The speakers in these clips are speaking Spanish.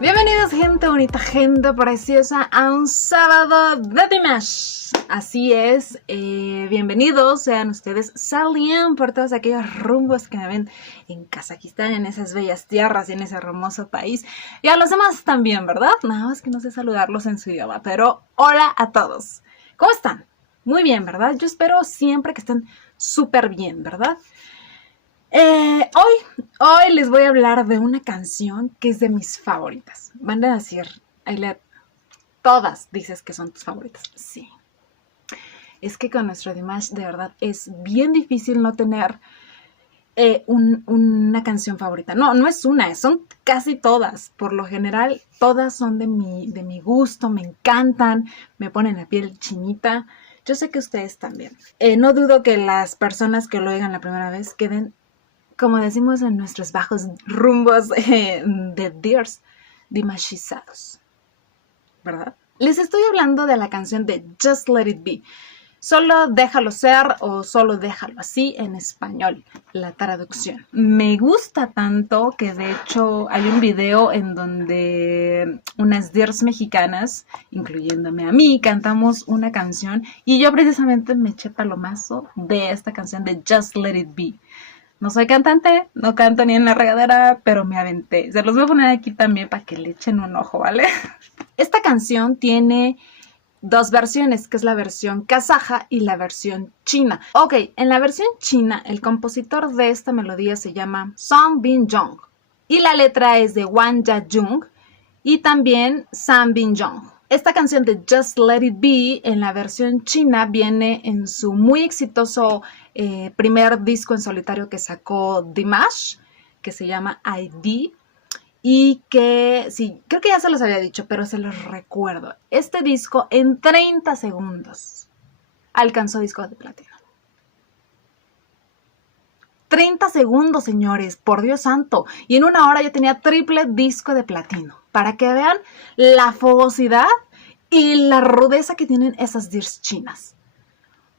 Bienvenidos gente bonita, gente preciosa a un sábado de Dimash. Así es, bienvenidos sean ustedes, salían por todos aquellos rumbos que me ven en Kazajistán, en esas bellas tierras y en ese hermoso país. Y a los demás también, ¿verdad? Nada más que no sé saludarlos en su idioma, pero hola a todos. ¿Cómo están? Muy bien, ¿verdad? Yo espero siempre que estén súper bien, ¿verdad? Hoy les voy a hablar de una canción que es de mis favoritas. Van a decir, Ailed, todas dices que son tus favoritas. Sí. Es que con nuestro Dimash de verdad es bien difícil no tener una canción favorita. No es una, son casi todas. Por lo general, todas son de mi gusto, me encantan, me ponen la piel chinita. Yo sé que ustedes también. No dudo que las personas que lo oigan la primera vez queden, como decimos en nuestros bajos rumbos de Dears, dimashizados, ¿verdad? Les estoy hablando de la canción de Just Let It Be. Solo déjalo ser o solo déjalo así en español, la traducción. Me gusta tanto que de hecho hay un video en donde unas Dears mexicanas, incluyéndome a mí, cantamos una canción y yo precisamente me eché palomazo de esta canción de Just Let It Be. No soy cantante, no canto ni en la regadera, pero me aventé. Se los voy a poner aquí también para que le echen un ojo, ¿vale? Esta canción tiene dos versiones, que es la versión kazaja y la versión china. Ok, en la versión china, el compositor de esta melodía se llama Song Bin-jong. Y la letra es de Wang Ya-jung y también Sam Bin-jong. Esta canción de Just Let It Be en la versión china viene en su muy exitoso primer disco en solitario que sacó Dimash, que se llama ID, y que, sí, creo que ya se los había dicho, pero se los recuerdo. Este disco en 30 segundos alcanzó disco de platino. 30 segundos, señores, por Dios santo. Y en una hora yo tenía triple disco de platino. Para que vean la fogosidad y la rudeza que tienen esas Dears chinas.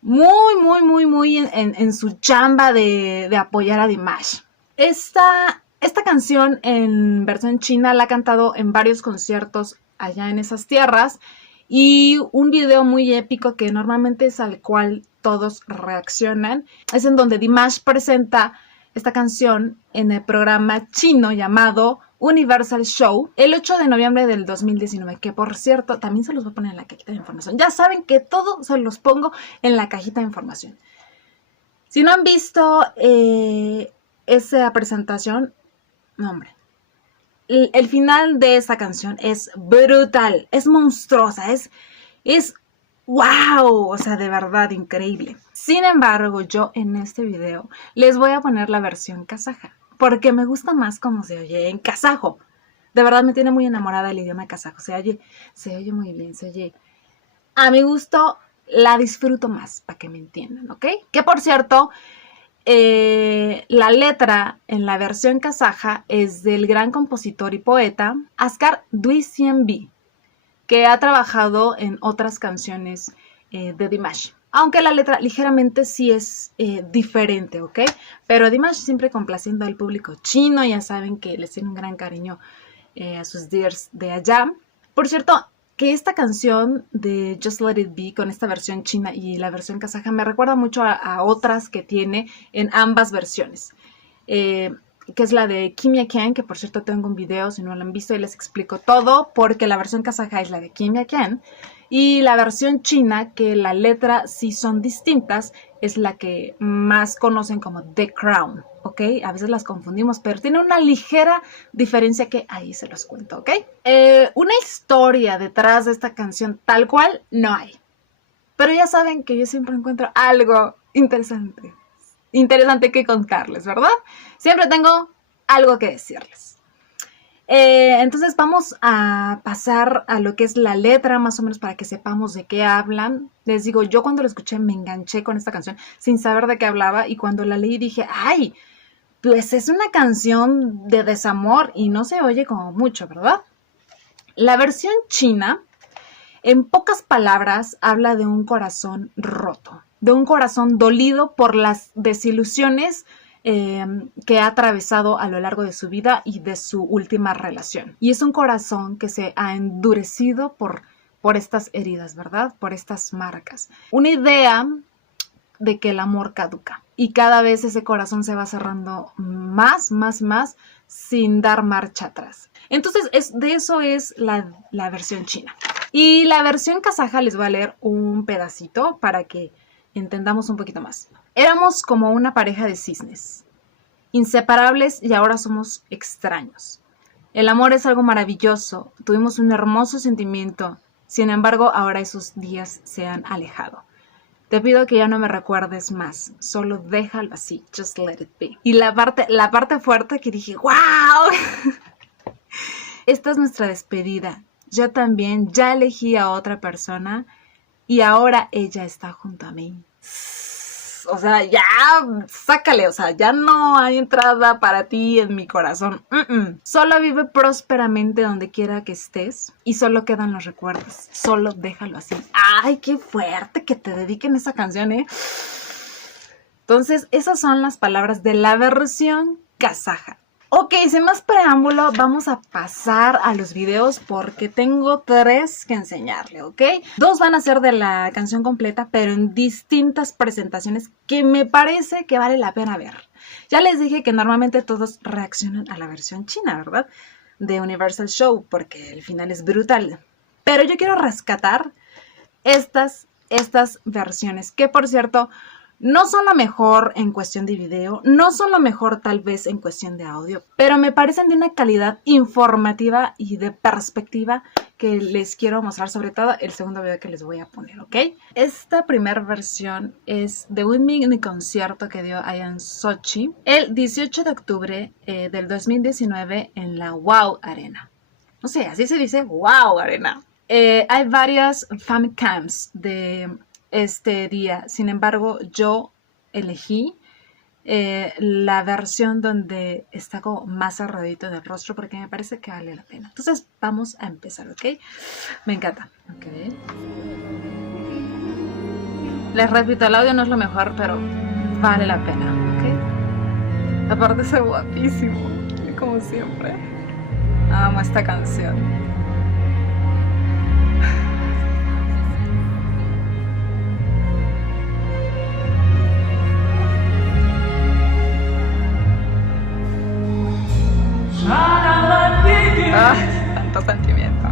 Muy en su chamba de apoyar a Dimash. Esta canción en versión china la ha cantado en varios conciertos allá en esas tierras. Y un video muy épico que normalmente es al cual todos reaccionan es en donde Dimash presenta esta canción en el programa chino llamado Universal Show el 8 de noviembre del 2019, que por cierto también se los voy a poner en la cajita de información. Ya saben que todo se los pongo en la cajita de información. Si no han visto esa presentación, no hombre. El final de esa canción es brutal, es monstruosa, es wow, o sea, de verdad increíble. Sin embargo, yo en este video les voy a poner la versión kazaja, porque me gusta más cómo se oye en kazajo. De verdad me tiene muy enamorada el idioma kazajo, se oye muy bien, se oye. A mi gusto la disfruto más, para que me entiendan, ¿ok? Que por cierto, la letra en la versión kazaja es del gran compositor y poeta Askar Duisienbi, que ha trabajado en otras canciones de Dimash. Aunque la letra ligeramente sí es diferente, ¿ok? Pero Dimash siempre complaciendo al público chino, ya saben que les tiene un gran cariño a sus Dears de allá. Por cierto, que esta canción de Just Let It Be con esta versión china y la versión kazaja me recuerda mucho a otras que tiene en ambas versiones. Que es la de Kimya Ken, que por cierto tengo un video, si no lo han visto, y les explico todo, porque la versión kazaja es la de Kimya Ken, y la versión china, que la letra sí son distintas, es la que más conocen como The Crown, ¿ok? A veces las confundimos, pero tiene una ligera diferencia que ahí se los cuento, ¿ok? Una historia detrás de esta canción tal cual no hay, pero ya saben que yo siempre encuentro algo interesante que contarles, ¿verdad? Siempre tengo algo que decirles. Entonces vamos a pasar a lo que es la letra, más o menos para que sepamos de qué hablan. Les digo, yo cuando lo escuché me enganché con esta canción sin saber de qué hablaba, y cuando la leí dije, ¡ay! Pues es una canción de desamor y no se oye como mucho, ¿verdad? La versión china, en pocas palabras, habla de un corazón roto, de un corazón dolido por las desilusiones que ha atravesado a lo largo de su vida y de su última relación. Y es un corazón que se ha endurecido por estas heridas, ¿verdad? Por estas marcas. Una idea de que el amor caduca. Y cada vez ese corazón se va cerrando más, sin dar marcha atrás. Entonces, de eso es la versión china. Y la versión kazaja les voy a leer un pedacito para que entendamos un poquito más. Éramos como una pareja de cisnes, inseparables y ahora somos extraños. El amor es algo maravilloso, tuvimos un hermoso sentimiento, sin embargo ahora esos días se han alejado. Te pido que ya no me recuerdes más, solo déjalo así, just let it be. Y la parte fuerte que dije, ¡wow! Esta es nuestra despedida. Yo también ya elegí a otra persona y ahora ella está junto a mí. O sea, ya, sácale, o sea, ya no hay entrada para ti en mi corazón. Solo vive prósperamente donde quiera que estés y solo quedan los recuerdos. Solo déjalo así. ¡Ay, qué fuerte que te dediquen esa canción, eh! Entonces, esas son las palabras de la versión kazaja. Ok, sin más preámbulo, vamos a pasar a los videos porque tengo 3 que enseñarle, ¿ok? 2 van a ser de la canción completa, pero en distintas presentaciones que me parece que vale la pena ver. Ya les dije que normalmente todos reaccionan a la versión china, ¿verdad? De Universal Show, porque el final es brutal. Pero yo quiero rescatar estas versiones, que por cierto, no son lo mejor en cuestión de video, no son lo mejor tal vez en cuestión de audio, pero me parecen de una calidad informativa y de perspectiva que les quiero mostrar, sobre todo el segundo video que les voy a poner, ¿ok? Esta primera versión es de un mini concierto que dio allá en Sochi el 18 de octubre del 2019 en la Wow Arena. No sé, así se dice, Wow Arena. Hay varias fancams de este día, sin embargo yo elegí la versión donde está como más cerradito del rostro porque me parece que vale la pena. Entonces vamos a empezar, ¿ok? Me encanta. Okay. Les repito, el audio no es lo mejor, pero vale la pena, ¿ok? Aparte es guapísimo, como siempre. Amo esta canción. Tanto sentimiento.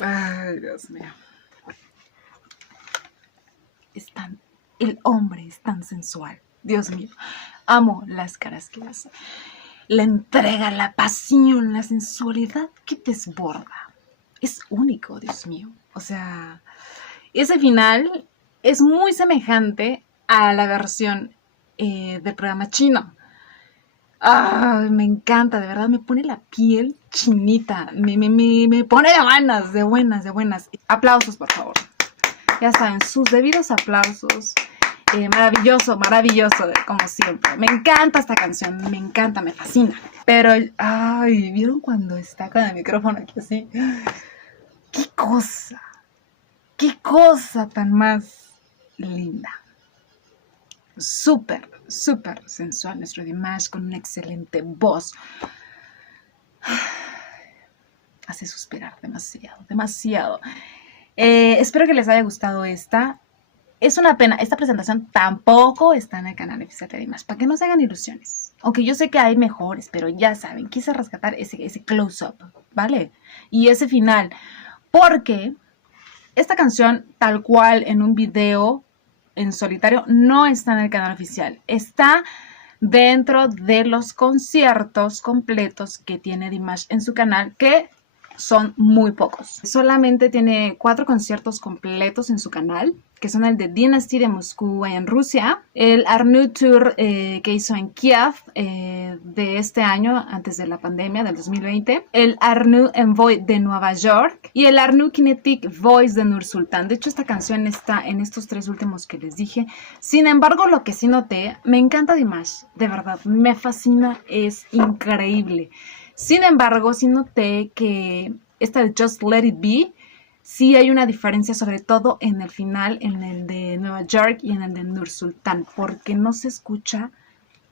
Ay, Dios mío. El hombre es tan sensual. Dios mío. Amo las caras que hace. La entrega, la pasión, la sensualidad que desborda. Es único, Dios mío. O sea, ese final es muy semejante a la versión del programa chino. Ay, me encanta, de verdad, me pone la piel chinita. Me pone de buenas. Aplausos, por favor. Ya saben, sus debidos aplausos. Maravilloso, como siempre. Me encanta esta canción, me encanta, me fascina. Pero, ay, ¿vieron cuando está con el micrófono aquí así? ¡Qué cosa tan más linda! Súper sensual nuestro Dimash con una excelente voz. Hace suspirar demasiado. Espero que les haya gustado esta. Es una pena, esta presentación tampoco está en el canal oficial de Dimash, para que no se hagan ilusiones. Aunque yo sé que hay mejores, pero ya saben, quise rescatar ese close-up, ¿vale? Y ese final, porque esta canción, tal cual en un video en solitario, no está en el canal oficial. Está dentro de los conciertos completos que tiene Dimash en su canal, que son muy pocos. Solamente tiene 4 conciertos completos en su canal, que son el de Dynasty de Moscú en Rusia, el Arnau Tour que hizo en Kiev de este año, antes de la pandemia, del 2020, el Arnau Envoy de Nueva York y el Arnau Kinetic Voice de Nur Sultan. De hecho, esta canción está en estos 3 últimos que les dije. Sin embargo, lo que sí noté, me encanta Dimash, de verdad, me fascina, es increíble. Sin embargo, sí noté que esta de Just Let It Be, sí hay una diferencia, sobre todo en el final, en el de Nueva York y en el de Nur Sultan, porque no se escucha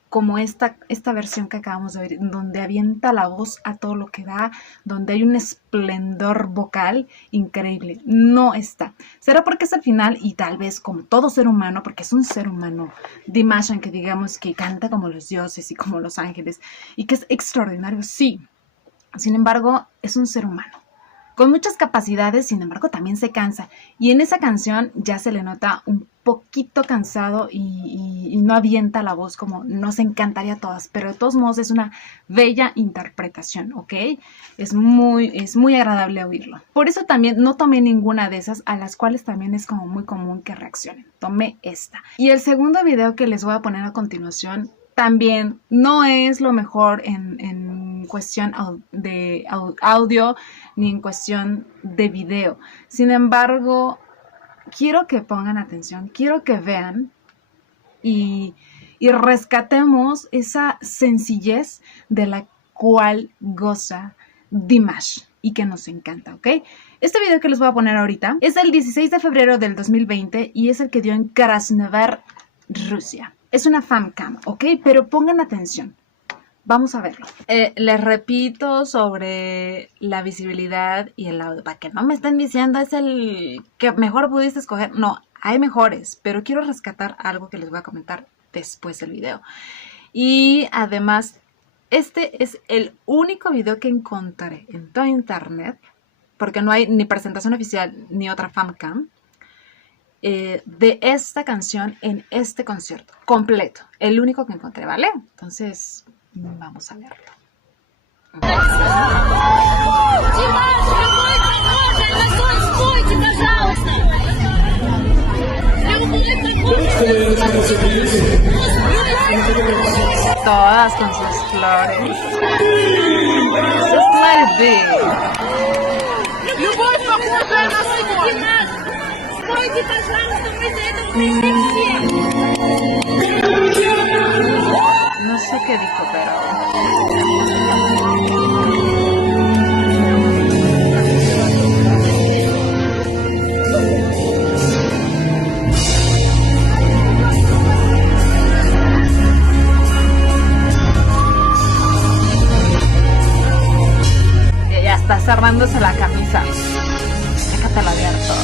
como esta versión que acabamos de ver, donde avienta la voz a todo lo que da, donde hay un esplendor vocal increíble. No está. Será porque es el final y tal vez como todo ser humano, porque es un ser humano, Dimash, aunque digamos que canta como los dioses y como los ángeles, y que es extraordinario, sí. Sin embargo, es un ser humano con muchas capacidades, sin embargo también se cansa, y en esa canción ya se le nota un poquito cansado y no avienta la voz como nos encantaría a todas, pero de todos modos es una bella interpretación, ¿ok? Es muy agradable oírlo. Por eso también no tomé ninguna de esas, a las cuales también es como muy común que reaccionen. Tomé esta. Y el segundo video que les voy a poner a continuación también no es lo mejor en cuestión de audio ni en cuestión de video. Sin embargo, quiero que pongan atención, quiero que vean y rescatemos esa sencillez de la cual goza Dimash y que nos encanta, ¿ok? Este video que les voy a poner ahorita es del 16 de febrero del 2020 y es el que dio en Krasnovar, Rusia. Es una fancam, ¿ok? Pero pongan atención. Vamos a verlo. Les repito sobre la visibilidad y el audio, para que no me estén diciendo es el que mejor pudiste escoger. No, hay mejores, pero quiero rescatar algo que les voy a comentar después del video. Y además, este es el único video que encontré en toda internet, porque no hay ni presentación oficial ni otra fancam, de esta canción en este concierto completo, el único que encontré, ¿vale? Entonces vamos a verlo. Todas con sus flores. Just let it be. Стойте, пожалуйста, мы за это пришли все. No sé qué dijo, pero... Ya está cerrándose la camisa. Déjatela abierto.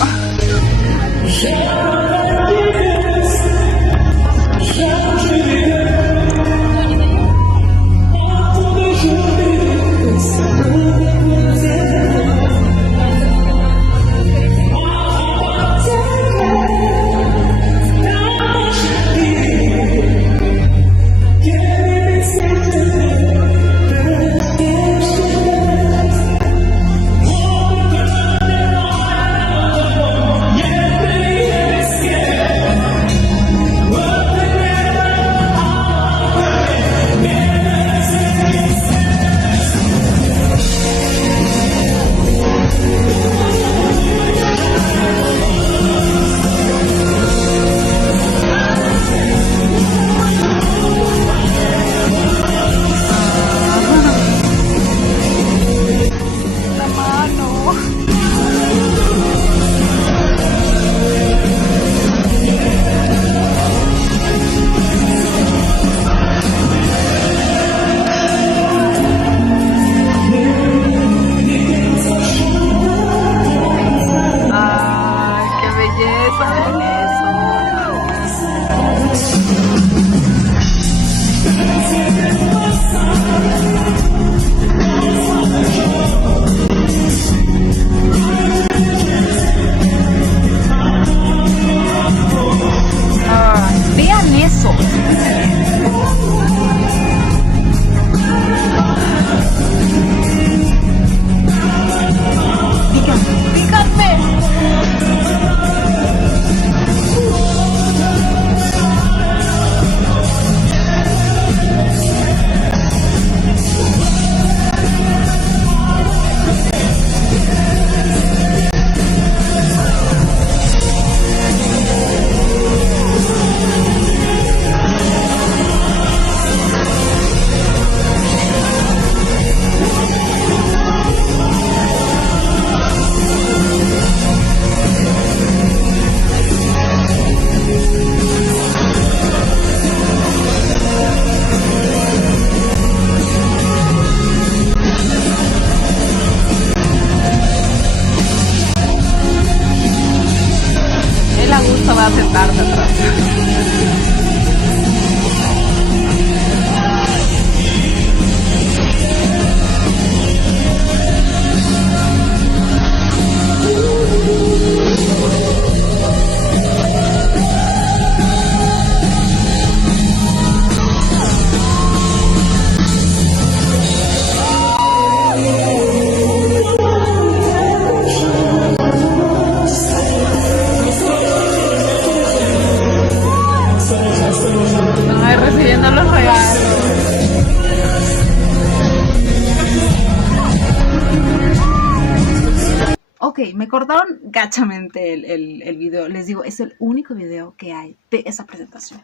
me cortaron gachamente el video. Les digo, es el único video que hay de esa presentación.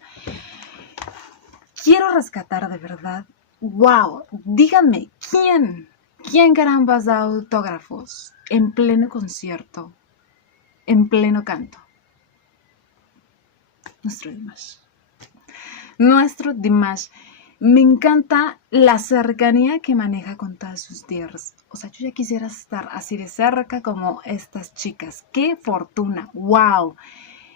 Quiero rescatar de verdad. ¡Wow! Díganme, ¿quién carambas da autógrafos en pleno concierto, en pleno canto? Nuestro Dimash. Nuestro Dimash. Me encanta la cercanía que maneja con todas sus dears. O sea, yo ya quisiera estar así de cerca como estas chicas. ¡Qué fortuna! ¡Wow!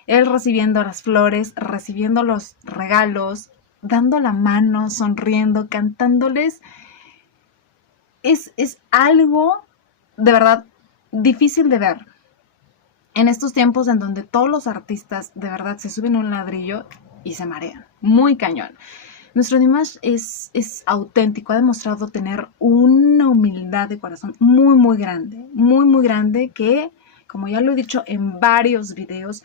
Él recibiendo las flores, recibiendo los regalos, dando la mano, sonriendo, cantándoles. Es algo de verdad difícil de ver. En estos tiempos en donde todos los artistas de verdad se suben a un ladrillo y se marean. Muy cañón. Nuestro Dimash es auténtico, ha demostrado tener una humildad de corazón muy grande que, como ya lo he dicho en varios videos,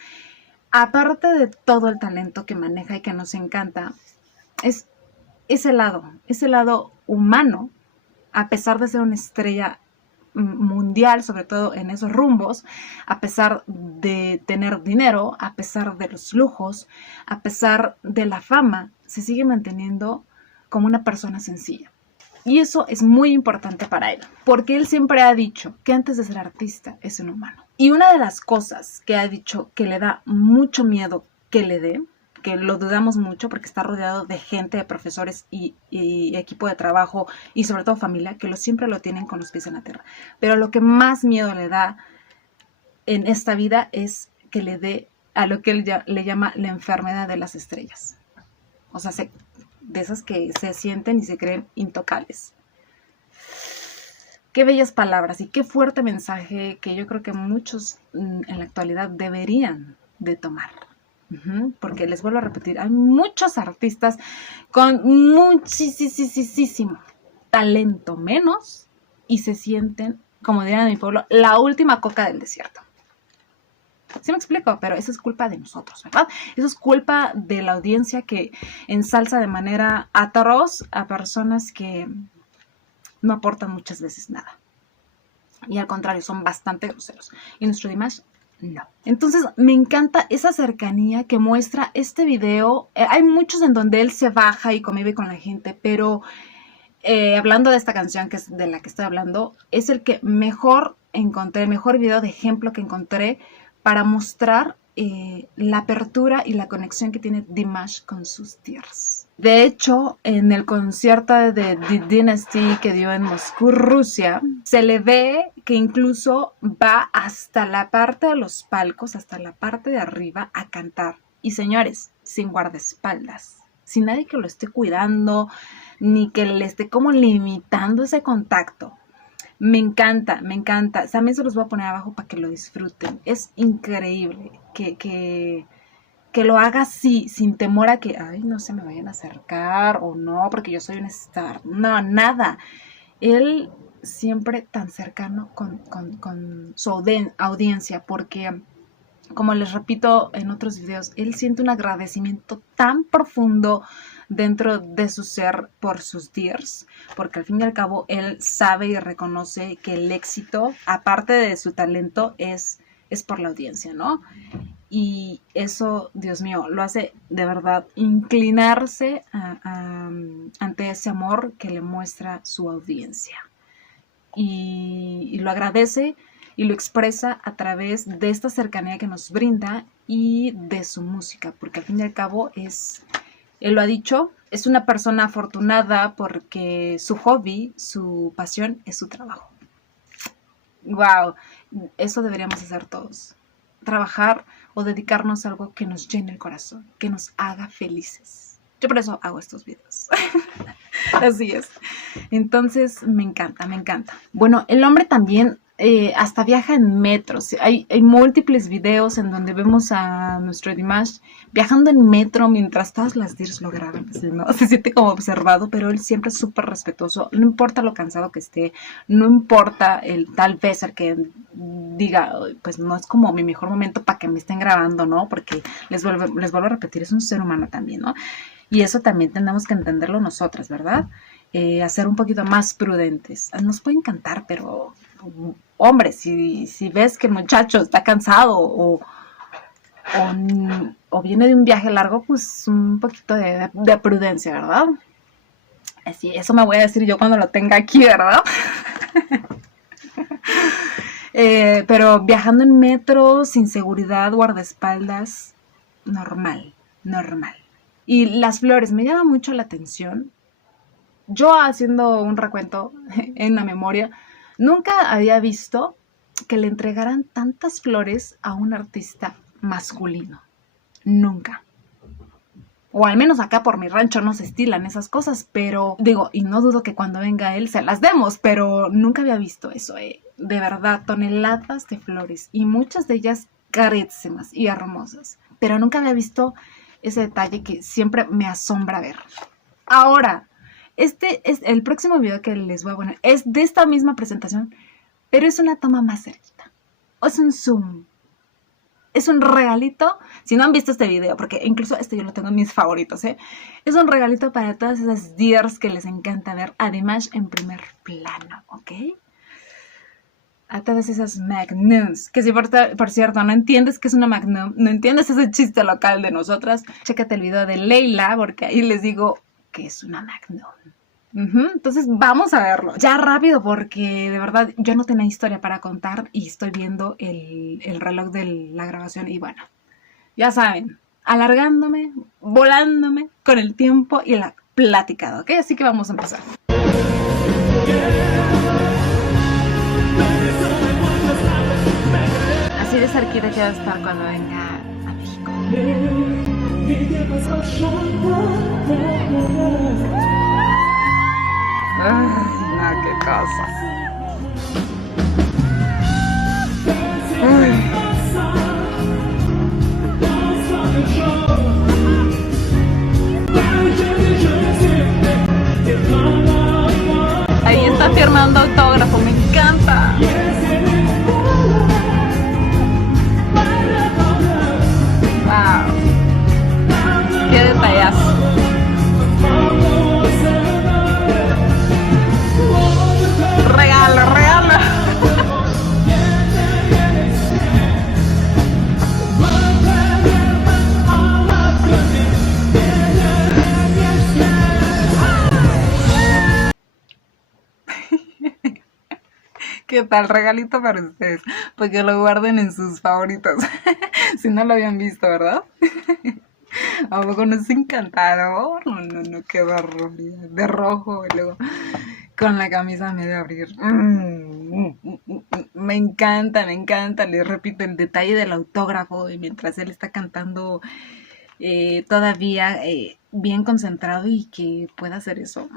aparte de todo el talento que maneja y que nos encanta, es ese lado humano, a pesar de ser una estrella mundial, sobre todo en esos rumbos, a pesar de tener dinero, a pesar de los lujos, a pesar de la fama, se sigue manteniendo como una persona sencilla. Y eso es muy importante para él, porque él siempre ha dicho que antes de ser artista es un humano. Y una de las cosas que ha dicho que le da mucho miedo que le dé, que lo dudamos mucho porque está rodeado de gente, de profesores y equipo de trabajo y sobre todo familia, que siempre lo tienen con los pies en la tierra. Pero lo que más miedo le da en esta vida es que le dé a lo que él le llama la enfermedad de las estrellas. O sea, de esas que se sienten y se creen intocables. Qué bellas palabras y qué fuerte mensaje que yo creo que muchos en la actualidad deberían de tomar. Porque les vuelvo a repetir, hay muchos artistas con muchísimo talento menos y se sienten, como dirían en mi pueblo, la última coca del desierto. ¿Sí me explico? Pero eso es culpa de nosotros, ¿verdad? Eso es culpa de la audiencia que ensalza de manera atroz a personas que no aportan muchas veces nada. Y al contrario, son bastante groseros. Y nuestro Dimash, no. Entonces, me encanta esa cercanía que muestra este video. Hay muchos en donde él se baja y convive con la gente, pero hablando de esta canción, que es de la que estoy hablando, es el que mejor encontré, el mejor video de ejemplo que encontré para mostrar la apertura y la conexión que tiene Dimash con sus dears. De hecho, en el concierto de The Dynasty que dio en Moscú, Rusia, se le ve que incluso va hasta la parte de los palcos, hasta la parte de arriba a cantar. Y señores, sin guardaespaldas, sin nadie que lo esté cuidando, ni que le esté como limitando ese contacto. Me encanta. También se los voy a poner abajo para que lo disfruten. Es increíble que lo haga así, sin temor a que, ay, no se me vayan a acercar o no, porque yo soy un star. No, nada. Él siempre tan cercano con su audiencia, porque, como les repito en otros videos, él siente un agradecimiento tan profundo dentro de su ser por sus dears, porque al fin y al cabo él sabe y reconoce que el éxito, aparte de su talento, es por la audiencia, ¿no? Y eso, Dios mío, lo hace de verdad inclinarse ante ese amor que le muestra su audiencia. Y lo agradece y lo expresa a través de esta cercanía que nos brinda y de su música, porque al fin y al cabo él lo ha dicho, es una persona afortunada porque su hobby, su pasión es su trabajo. ¡Wow! Eso deberíamos hacer todos. Trabajar o dedicarnos a algo que nos llene el corazón, que nos haga felices. Yo por eso hago estos videos. Así es. Entonces, me encanta. Bueno, el hombre también hasta viaja en metros. Hay múltiples videos en donde vemos a nuestro Dimash viajando en metro mientras todas las dears lo graban, ¿no? Se siente como observado, pero él siempre es súper respetuoso. No importa lo cansado que esté, no importa tal vez el que diga, pues no es como mi mejor momento para que me estén grabando, ¿no? Porque les vuelvo a repetir, es un ser humano también, ¿no? Y eso también tenemos que entenderlo nosotras, ¿verdad? a ser un poquito más prudentes. Nos puede encantar, pero hombre, si ves que el muchacho está cansado o viene de un viaje largo, pues un poquito de prudencia, ¿verdad? Así, eso me voy a decir yo cuando lo tenga aquí, ¿verdad? Pero viajando en metro, sin seguridad, guardaespaldas, normal. Y las flores, me llama mucho la atención. Yo, haciendo un recuento en la memoria, nunca había visto que le entregaran tantas flores a un artista masculino. Nunca. O al menos acá por mi rancho no se estilan esas cosas, pero digo, y no dudo que cuando venga él se las demos, pero nunca había visto eso, de verdad, toneladas de flores y muchas de ellas carísimas y hermosas, pero nunca había visto ese detalle que siempre me asombra ver. Ahora, este es el próximo video que les voy a poner, es de esta misma presentación, pero es una toma más cerquita, o es un zoom. Es un regalito, si no han visto este video, porque incluso este yo lo tengo en mis favoritos, es un regalito para todas esas dears que les encanta ver a Dimash en primer plano, ¿ok? A todas esas magnums, que si por cierto no entiendes qué es una magnum, no entiendes ese chiste local de nosotras, chécate el video de Leila, porque ahí les digo que es una magnum. Entonces vamos a verlo ya rápido, porque de verdad yo no tenía historia para contar y estoy viendo el reloj de la grabación y bueno, ya saben, alargándome, volándome con el tiempo y la platicada, ¿ok? Así que vamos a empezar. Así de cerquita que va a estar cuando venga a México. Ay, no, qué cosa. Uy. Ahí está firmando autógrafo, me encanta. Wow. Qué detallazo. Regalo. ¿Qué tal? Regalito para ustedes, porque lo guarden en sus favoritos. Si no lo habían visto, ¿verdad? ¿A poco no es encantador? No, qué barbaridad. De rojo y luego con la camisa medio abrir. Me encanta. Les repito, el detalle del autógrafo y mientras él está cantando todavía bien concentrado y que pueda hacer eso.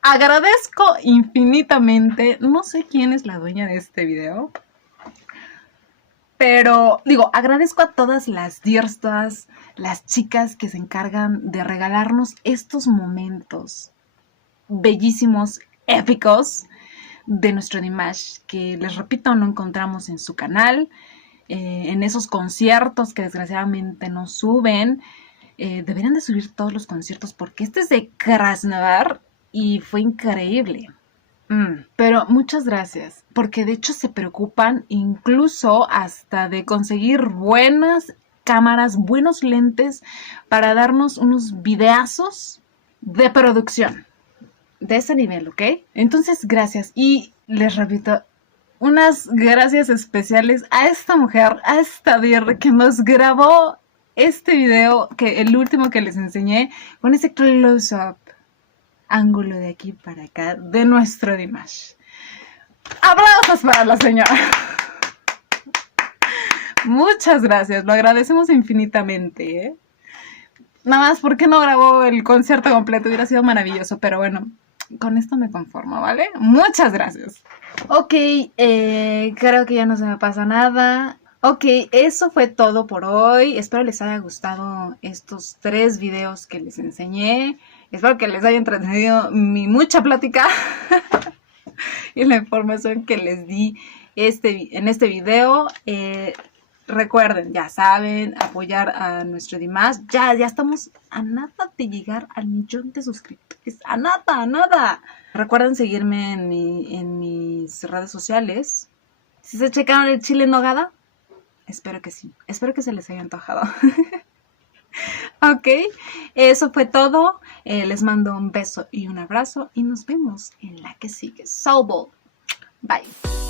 Agradezco infinitamente, no sé quién es la dueña de este video, pero digo, agradezco a todas las dears, todas las chicas que se encargan de regalarnos estos momentos bellísimos, épicos de nuestro Dimash, que les repito, no encontramos en su canal, en esos conciertos que desgraciadamente no suben. Deberían de subir todos los conciertos porque este es de Krasnovar y fue increíble. Pero muchas gracias, porque de hecho se preocupan incluso hasta de conseguir buenas cámaras, buenos lentes para darnos unos videazos de producción de ese nivel, ¿ok? Entonces, gracias. Y les repito, unas gracias especiales a esta mujer, a esta dear que nos grabó este video, que el último que les enseñé, con ese close-up, ángulo de aquí para acá, de nuestro Dimash. ¡Aplausos para la señora! Muchas gracias, lo agradecemos infinitamente, Nada más, ¿por qué no grabó el concierto completo? Hubiera sido maravilloso, pero bueno, con esto me conformo, ¿vale? Muchas gracias. Ok, creo que ya no se me pasa nada. Ok, eso fue todo por hoy. Espero les haya gustado estos 3 videos que les enseñé. Espero que les haya entretenido mi mucha plática y la información que les di en este video. Recuerden, ya saben, apoyar a nuestro Dimash. Ya estamos a nada de llegar al 1,000,000 de suscriptores. A nada. Recuerden seguirme en mis redes sociales. ¿Si se checaron el chile en nogada? Espero que sí. Espero que se les haya antojado. Ok, eso fue todo. Les mando un beso y un abrazo y nos vemos en la que sigue. Soul Ball. Bye.